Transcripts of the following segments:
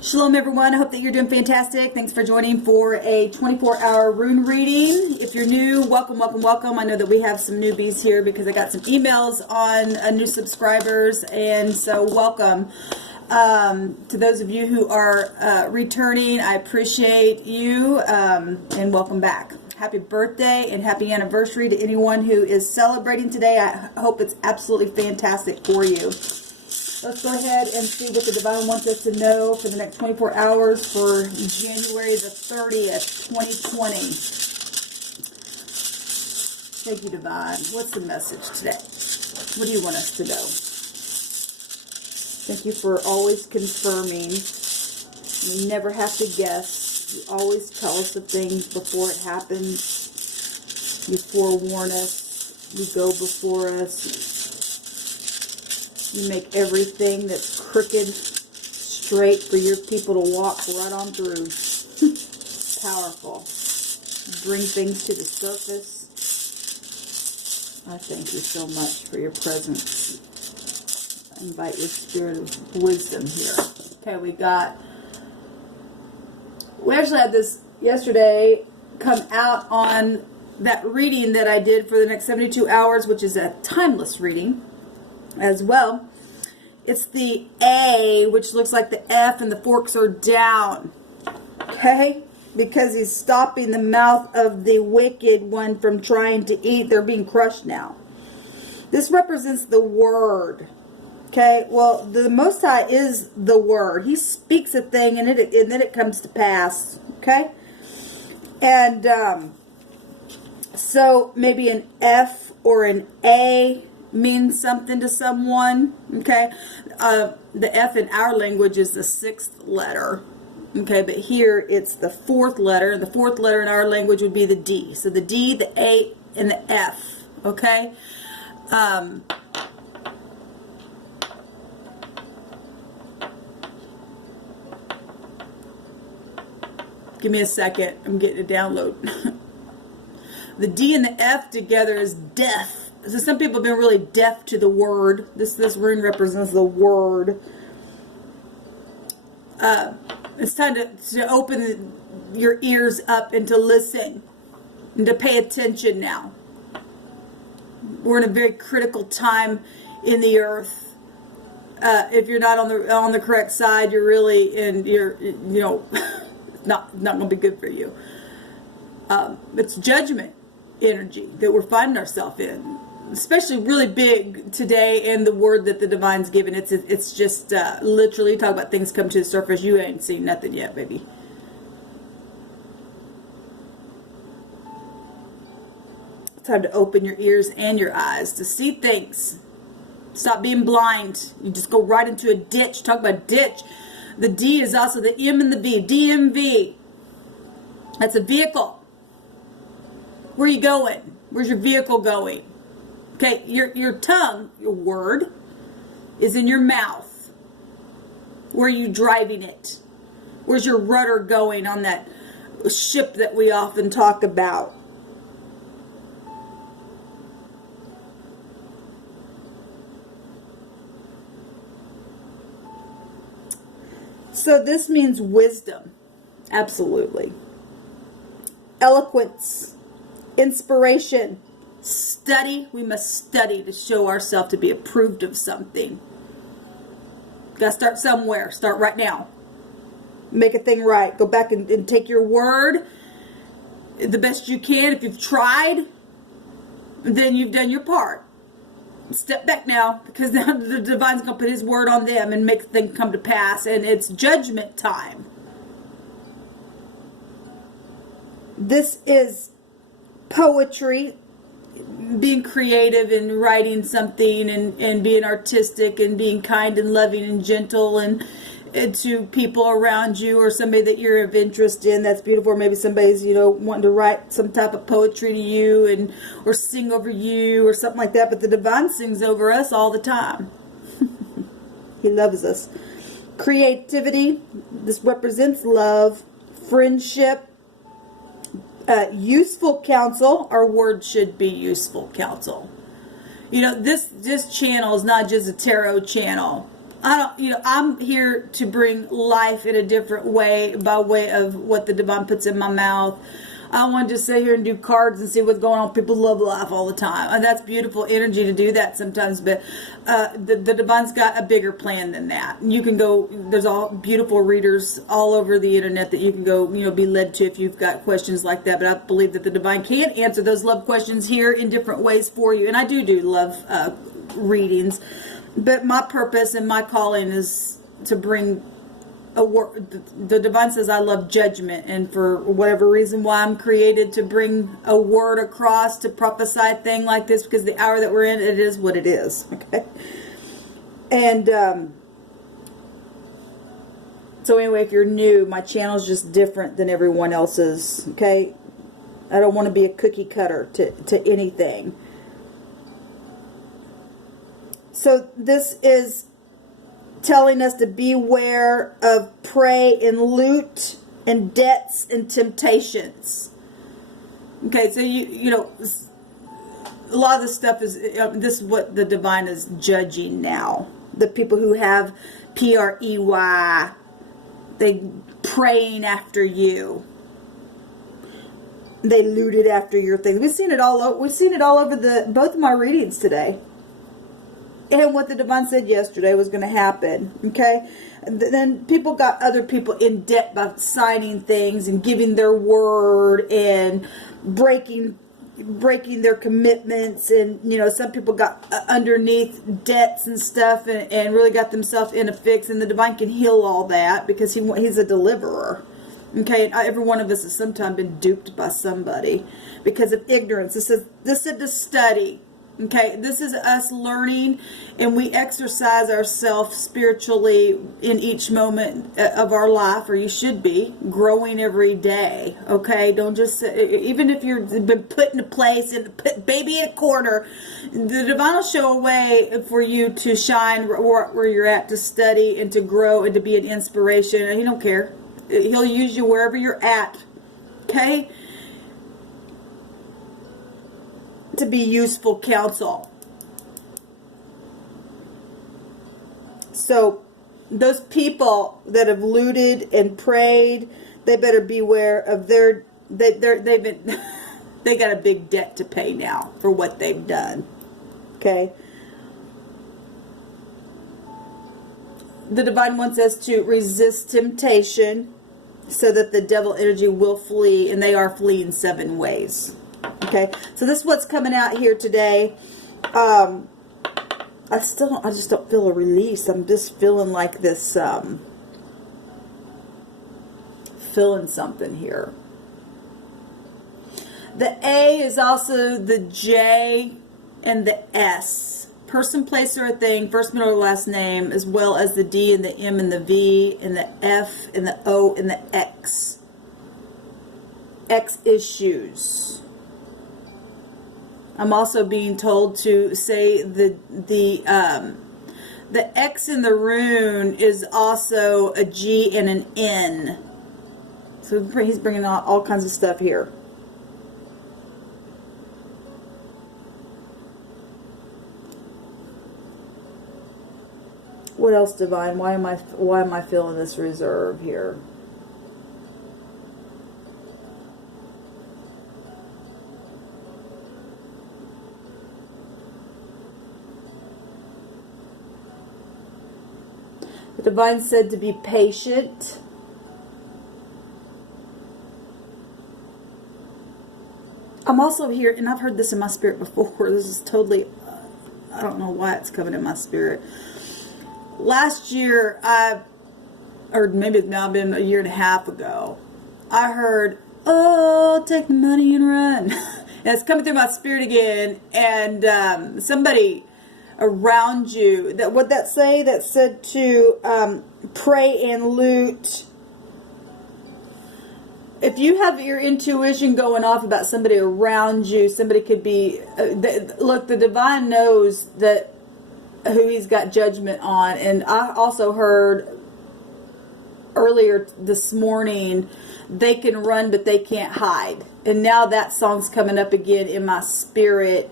Shalom everyone, I hope that you're doing fantastic. Thanks for joining for a 24-hour rune reading. If you're new, welcome, welcome, welcome. I know that we have some newbies here because I got some emails on new subscribers, and so welcome. To those of you who are returning, I appreciate you, and welcome back. Happy birthday and happy anniversary to anyone who is celebrating today. I hope it's absolutely fantastic for you. Let's go ahead and see what the Divine wants us to know for the next 24 hours for January the 30th, 2020. Thank you, Divine. What's the message today? What do you want us to know? Thank you for always confirming. We never have to guess. You always tell us of things before it happens. You forewarn us. You go before us. You make everything that's crooked straight for your people to walk right on through. Powerful. Bring things to the surface. I thank you so much for your presence. I invite your spirit of wisdom here. Okay, we actually had this yesterday come out on that reading that I did for the next 72 hours, which is a timeless reading as well. It's the A, which looks like the F, and the forks are down. Okay? Because he's stopping the mouth of the wicked one from trying to eat. They're being crushed now. This represents the Word. Okay? Well, the Most High is the Word. He speaks a thing, and then it comes to pass. Okay? And so maybe an F or an A means something to someone. Okay, the F in our language is the 6th letter. Okay, but here it's the 4th letter, and the 4th letter in our language would be the D. So the D, the A, and the F. Okay. Give me a second. I'm getting a download. The D and the F together is death. So some people have been really deaf to the Word. This rune represents the Word. It's time to open your ears up and to listen and to pay attention now. We're in a very critical time in the earth. If you're not on the correct side, you're really not going to be good for you. It's judgment energy that we're finding ourselves in. Especially really big today in the word that the Divine's given. It's just literally talk about things come to the surface. You ain't seen nothing yet, baby. It's time to open your ears and your eyes to see things. Stop being blind. You just go right into a ditch. Talk about ditch. The D is also the M and the V. DMV. That's a vehicle. Where are you going? Where's your vehicle going? Okay, your tongue, your word, is in your mouth. Where are you driving it? Where's your rudder going on that ship that we often talk about? So this means wisdom. Absolutely. Eloquence. Inspiration. Study. We must study to show ourselves to be approved of something. Got to start somewhere. Start right now. Make a thing right. Go back and take your word the best you can. If you've tried, then you've done your part. Step back now, because now the Divine's going to put his word on them and make the thing come to pass. And it's judgment time. This is poetry. Being creative and writing something and being artistic and being kind and loving and gentle and to people around you or somebody that you're of interest in. That's beautiful. Or maybe somebody's, wanting to write some type of poetry to you or sing over you or something like that. But the Divine sings over us all the time. He loves us. Creativity. This represents love, friendship, useful counsel. Our word should be useful counsel. This channel is not just a tarot channel. I'm here to bring life in a different way by way of what the divine puts in my mouth. I don't want to just sit here and do cards and see what's going on. People love life all the time. And that's beautiful energy to do that sometimes. But the divine's got a bigger plan than that. You can go, there's all beautiful readers all over the internet that you can go, be led to if you've got questions like that. But I believe that the divine can answer those love questions here in different ways for you. And I do love readings. But my purpose and my calling is to bring a word. The divine says I love judgment, and for whatever reason why I'm created to bring a word across, to prophesy a thing like this, because the hour that we're in, it is what it is. Okay. And so anyway, if you're new, my channel is just different than everyone else's. Okay. I don't want to be a cookie cutter to anything. So this is telling us to beware of prey and loot and debts and temptations. Okay, so a lot of this stuff is, this is what the divine is judging now. The people who have PREY, they praying after you. They looted after your things. We've seen it all over both of my readings today. And what the divine said yesterday was going to happen. Okay? Then people got other people in debt by signing things and giving their word and breaking their commitments. And, some people got underneath debts and stuff and really got themselves in a fix. And the divine can heal all that because he's a deliverer. Okay? And every one of us has sometimes been duped by somebody because of ignorance. This is to study. Okay, this is us learning, and we exercise ourselves spiritually in each moment of our life, or you should be, growing every day. Okay, don't just, even if you've been put in a place and put baby in a corner, the divine will show a way for you to shine where you're at, to study and to grow and to be an inspiration. And he don't care. He'll use you wherever you're at. Okay? To be useful counsel. So those people that have looted and prayed, they better beware of they got a big debt to pay now for what they've done. Okay? The divine wants us to resist temptation so that the devil energy will flee, and they are fleeing 7 ways. Okay, so this is what's coming out here today. I just don't feel a release. I'm just feeling like this, feeling something here. The A is also the J and the S. Person, place, or a thing, first, middle, or last name, as well as the D and the M and the V and the F and the O and the X. X issues. I'm also being told to say the X in the rune is also a G and an N. So he's bringing out all kinds of stuff here. What else, divine? Why am I feeling this reserve here? The divine said to be patient. I'm also here, and I've heard this in my spirit before. This is totally, I don't know why it's coming in my spirit. Last year, or maybe it's now been a year and a half ago, I heard, oh, take the money and run. And it's coming through my spirit again, and somebody around you, what'd that say? That said to pray and loot. If you have your intuition going off about somebody around you, somebody could be, look, the divine knows that who he's got judgment on. And I also heard earlier this morning, they can run but they can't hide. And now that song's coming up again in my spirit.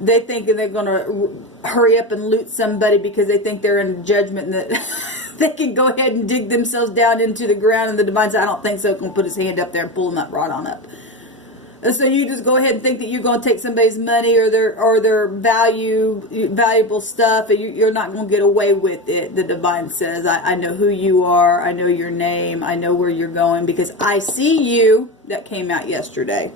They think they're going to hurry up and loot somebody because they think they're in judgment and that they can go ahead and dig themselves down into the ground, and the divine said, I don't think so. Going to put his hand up there and pull that rod on up. And so you just go ahead and think that you're going to take somebody's money or their valuable stuff, and you're not going to get away with it. The divine says, I know who you are. I know your name. I know where you're going because I see you. That came out yesterday.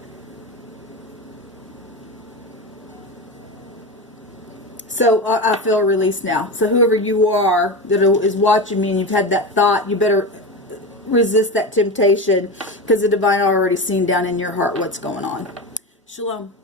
So I feel released now. So whoever you are that is watching me and you've had that thought, you better resist that temptation because the divine already seen down in your heart what's going on. Shalom.